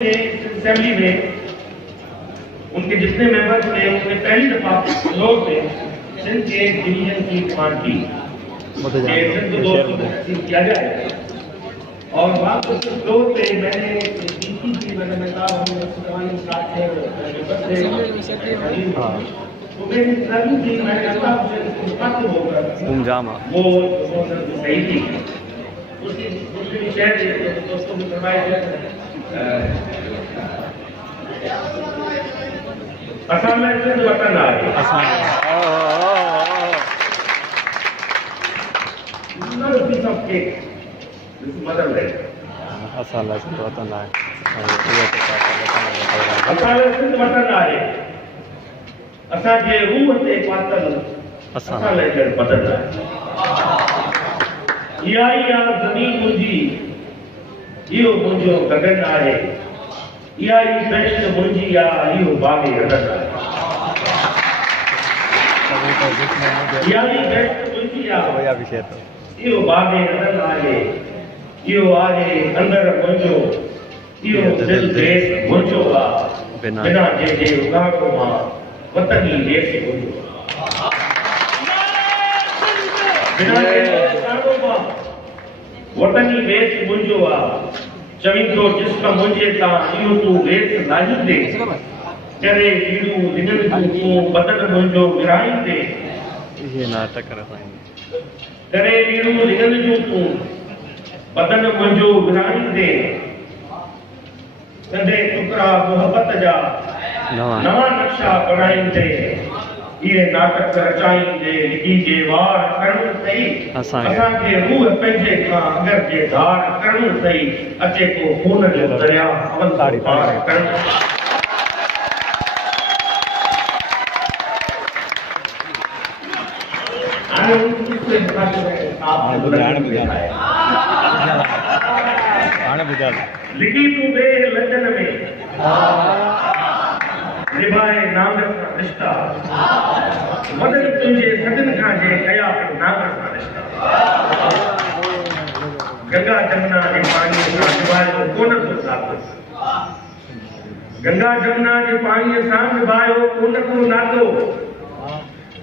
Assembly में उनके जितने मेंबर्स थे उसने पहली दफा फ्लोर पे सिंध के डिवीजन की डिमांड की सिंध को 200 तकसीम किया जाए। और वहाँ पर फ्लोर पे मैंने मैंने कहा तो मैंने थी मैंने वो सही थी उसकी शेयर दोस्तों को करवाए असम में सिंध वतन आहे another piece of cake this is motherland Assam में सिंध वतन आहे असम में सिंध वतन आहे असांजे रूह ते पातल असां लाइ ॼण बदल आहे इहा ई आहे ज़मीन मुंहिंजी इहो मुंहिंजो गगन आहे इहा ई बेस्ट मुंहिंजी आहे इहो बाग़े रतन आहे इहा ई बेस्ट मुंहिंजी आहे इहो बाग़े रतन आहे इहो आहे अंदरि मुंहिंजो इहो दिलि देश मुंहिंजो आहे बिना जंहिंजे उगाड़ो मां वतन ई देश मुंहिंजो बिना जंहिंजे उगाड़ो मां वतन ई देश मुंहिंजो आहे चवीं थो जिस्म मुंहिंजे तां इहो तूं वेस लाहींदे करे लीड़ू लिङनि तूं बदन मुंहिंजो विराईंदे ये नाटक करे लीड़ू लिङनि जूं तूं बदन मुंहिंजो विराईंदे कंदे टुकड़ा मोहबत जा नवां नक्शा बणाईंदे इहे नाटक रचाईंदे लिखींदे वार करणु सही असांखे रूह पंहिंजे खां अगर जे धार करणु सही अचे को खून जो दरिया अवल पार करणु लिखी तूं बे लंदन में निभाए नांगर सां रिश्ता मदद तुंहिंजे सदिन खां जे कया नांगर सां रिश्ता गंगा जमुना जे पाणीअ सां निभायो कोन को नातो गंगा जमुना जे पाणीअ सां निभायो कोन को नातो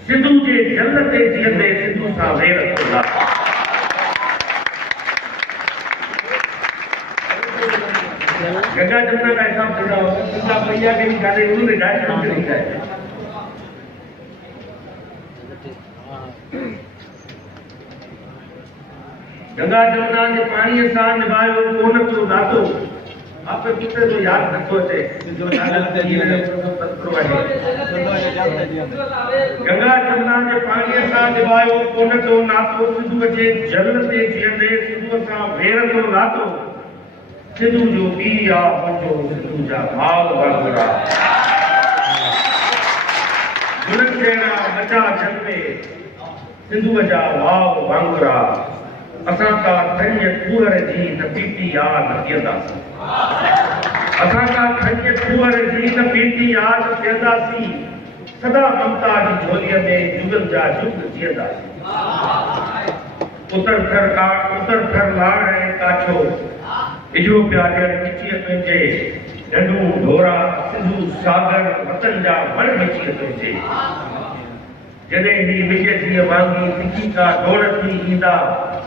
सिंधु जे जल ते जीअंदे सिंधु सां वेर को नातो गंगा जमुना का हिसाब थोड़ा होगा गंगा मैया के भी गाने उन्होंने गाए हमसे नहीं गाए गंगा जमुना के पानी सां निभायो कोन को नातो आप कितने तो याद रखो थे जो गंगा जमुना के पानी सां निभायो कोन को नातो सिंधु जे जल ते जीअंदे सिंधु सां वेर को नातो सिंधु जो पी आ मुंहिंजो सिंधु जा भाव वांगुरु गुण जहिड़ा मचा जन्मे सिंधु जा भाव वांगुरु असां का खंज कुंवर जी न पीती याद पीअंदासीं असां का खंज कुंवर जी न पीती याद पीअंदासीं सदा ममता जी झोलीअ में जुगन जा जुग जीअंदासीं उतर थर लाड़ ऐं काछो इजो प्यार मिची पंहिंजे नंढू ढोरा सिंधु सागर वतन जा वण मिची पंहिंजे जॾहिं ही विज जी वांगी सिकी का डोड़ थी ईंदा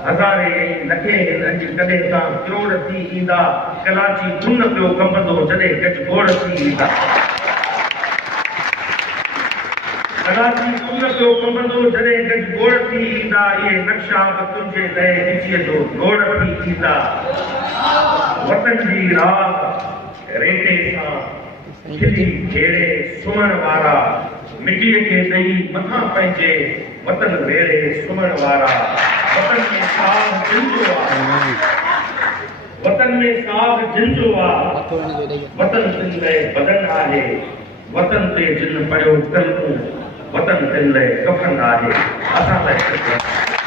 हज़ारे लखे रंज कॾहिं का करोड़ थी ईंदा कलाची गुन पियो कंबंदो जॾहिं गज गोड़ थी ईंदा कलाची गुन पियो कंबंदो जॾहिं गज गोड़ थी ईंदा इहे नक्शा तुंहिंजे लाइ ॾिसीअ जो डोड़ थी ईंदा वतन जी रात रेते सां खिली घेरे सुम्हण वारा मिटीअ खे ॾेई मथां पंहिंजे वतन वेड़े सुम्हण वारा वतन में साग जिंदो आहे वतन में साग जिंदो आहे वतन तिन लाइ बदन आहे वतन ते जिन पढ़ियो कलमूं वतन तिन लाइ कफन आहे असां लाइ